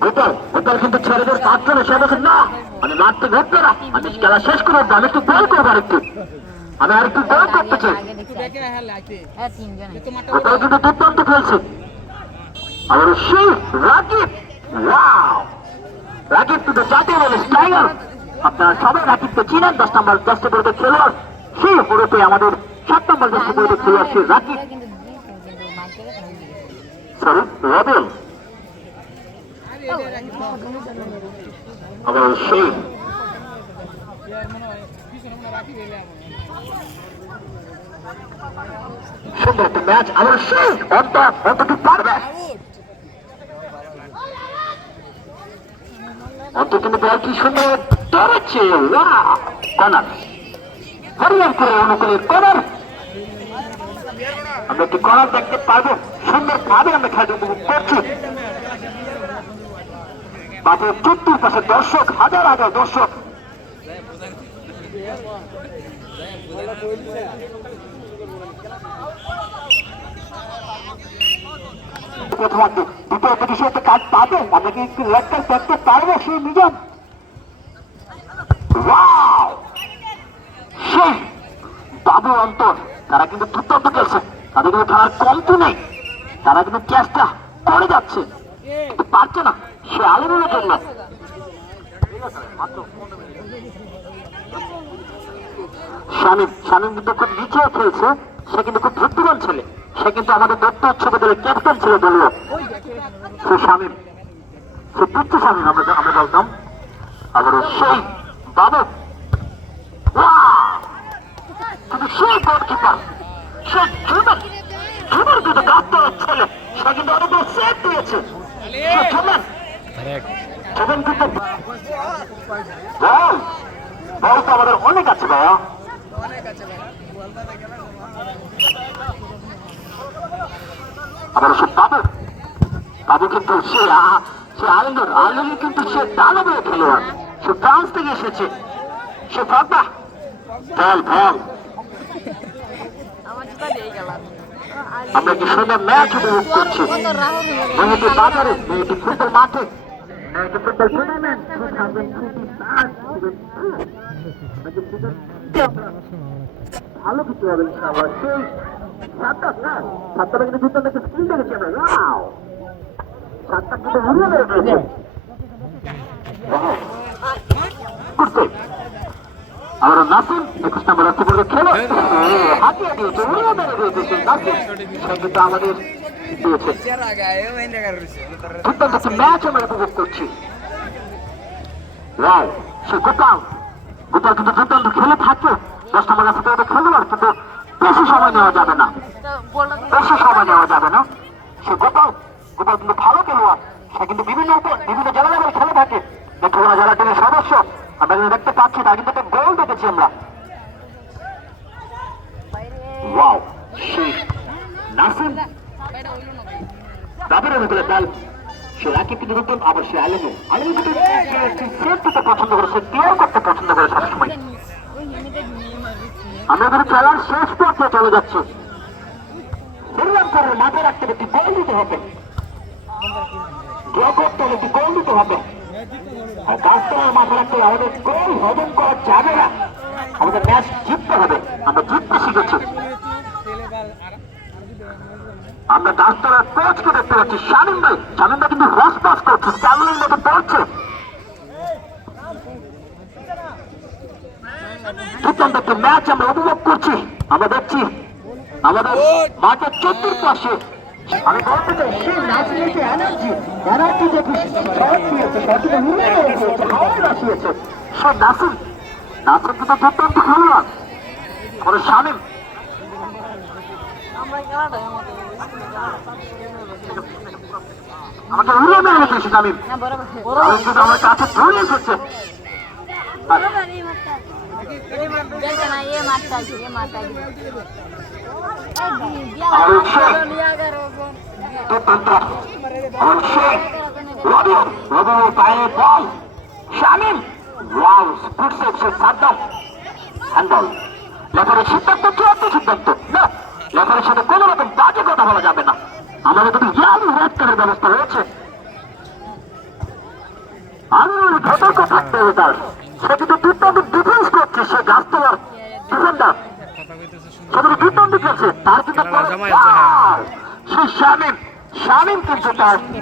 গোপাল কিন্তু ছেলেদের মাত্র না, সে বলছে না আমি মারতে ঘটবে না, আমি খেলা শেষ করে উঠবো, আমি একটু গোল করবো, আমি আর একটু গোল করতে চাই। গোপাল কিন্তু দুর্দান্ত খেলছে। আবার সেই রাকিব, রাকিব কিন্তু জাতীয় দলের স্ট্রাইকার। আপনারা সবাই রাকিবকে চিনেন, 10 নম্বর 10 পরিতে খেলোয়াড়, সেই পরিতে আমাদের 7 নম্বর 10 পরিতে খেলোয়াড় সেই রাকিব, সরি রবেল। আবার সেই সুন্দর একটা ম্যাচ, আবার সেই অন্তত পারবে অন্তত কিন্তু বল কি সুন্দর ধরেছে। কর্নার হরিয়ান করে অনুকূলের কর্নার, আমরা একটি কর্নার দেখতে পারবো। সুন্দর ভাবে আমরা খেলা উপভোগ করছি। মাঠের চতুর পাশে দর্শক, হাজার হাজার দর্শক। প্রথমার্ধে দ্বিতীয় প্রতিশোধে কাজ পাবে, আমরা কি একটু রেড কার্ড দেখতে পারবো সেই নিজাম? সেই বাবু অন্তর, তারা কিন্তু দুর্দান্ত খেলছে, তাদের কিন্তু খেলার কমতি নেই, তারা কিন্তু চেষ্টা করে যাচ্ছে কিন্তু পারছে না। সে আলোড়নের জন্য শামীম কিন্তু খুব নিচেও খেলছে, সে কিন্তু খুব বুদ্ধিমান ছেলে, সে কিন্তু আমাদের দত্ত উৎসবে দলের ক্যাপ্টেন ছিল দলীয়। সে শামীম, সে পিচ্ছু শামীম আমরা বলতাম। আবার সেই বাবু, কিন্তু সেই গোলকিপার, সে ঝুমের দুটো গাছ ছেলে, সে কিন্তু অনেক সেভ দিয়েছে। বল তো আমাদের অনেক আছে ভাইয়া। আবার সে বাবু কিন্তু সে আলমী কিন্তু সে দানবের খেলোয়াড়, সে ফ্রান্স থেকে এসেছে, সে ফাঁকা আমরা কি সুন্দর ম্যাচ উপভোগ করছি মেয়েটি বাজারে, মেয়েটি ফুটবল মাঠে, মেয়েটি ফুটবল টুর্নামেন্ট। ভালো কিছু হবে ইনশাআল্লাহ। সেই সাতটা কিন্তু দুর্দান্ত একটা স্কিল দেখেছি আমরা। সাতটা কিন্তু উড়িয়ে বেড়ে গেছে আবার নাসিম 21 নম্বর রাস্তা পড়ে খেলো, হাতিয়ে দিয়েছে, উড়িয়ে বেড়ে দিয়েছে নাসিম, সে কিন্তু আমাদের দিয়েছে। দুর্দান্ত একটা ম্যাচ আমরা উপভোগ করছি। সে গোপাল কিন্তু দুর্দান্ত খেলে থাকে, 10 নম্বর রাস্তা পড়ে খেলোয়াড়, কিন্তু বেশি সময় নেওয়া যাবে না, সে গোপাল কিন্তু ভালো খেলোয়াড়, সে কিন্তু বিভিন্ন জেলা লেভেল খেলে থাকে, নেত্রকোনা জেলা টিমের সদস্য। আমরা কিন্তু দেখতে পাচ্ছি, তার কিন্তু একটা গোল দেখেছি আমরা। নাসিম দাবির অনুকূলে দল, সে রাকিব কিন্তু নতুন, আবার সে আলমী কিন্তু সেভ দিতে পছন্দ করে, সে ক্লিয়ার করতে পছন্দ করে সবসময়। আমরা কিন্তু খেলার শেষ পর্যায়ে চলে যাচ্ছি। হরিয়ান করে মাঠে রাখতে একটি গোল দিতে হবে, ড্র করতে হলে একটি গোল দিতে হবে, আর গাছতলার মাঠে রাখতে আমাদের গোল হজম করা যাবে না, আমাদের ম্যাচ জিততে হবে। আমরা জিততে শিখেছি। আমরা গাছতলার কোচকে দেখতে পাচ্ছি শামীম ভাই কিন্তু রস পাস করছে, স্ট্যাবলিং মতো পড়ছে। দুর্দান্ত একটা ম্যাচ আমরা উপভোগ করছি। আমরা দেখছি আমাদের মাঠের চতুর্পাশে, আমি বলতে চাই সেই নাসিমের এনার্জি দেখি সে নাসিম কিন্তু দুর্দান্ত খেলোয়াড়। আমাদের শামীম আমাকে উড়িয়ে মেরে রেখেছে, শামীম কিন্তু আমার কাছে ধরে এসেছে। শামীম লেখারের সিদ্ধান্ত কি সিদ্ধান্ত না, লেখারের সাথে কোন রকম বাজে কথা বলা যাবে না। আমাদের কিন্তু ইয়ালি রেড কার্ডের ব্যবস্থা রয়েছে। আমি সতর্ক থাকতে হবে তার। সে কিন্তু দুর্দান্ত ডিফেন্স করছে, সে গাছতলার ডিফেন্ডার, সে কিন্তু দুর্দান্ত খেলছে। তার কিন্তু সেই শামীম কিন্তু তার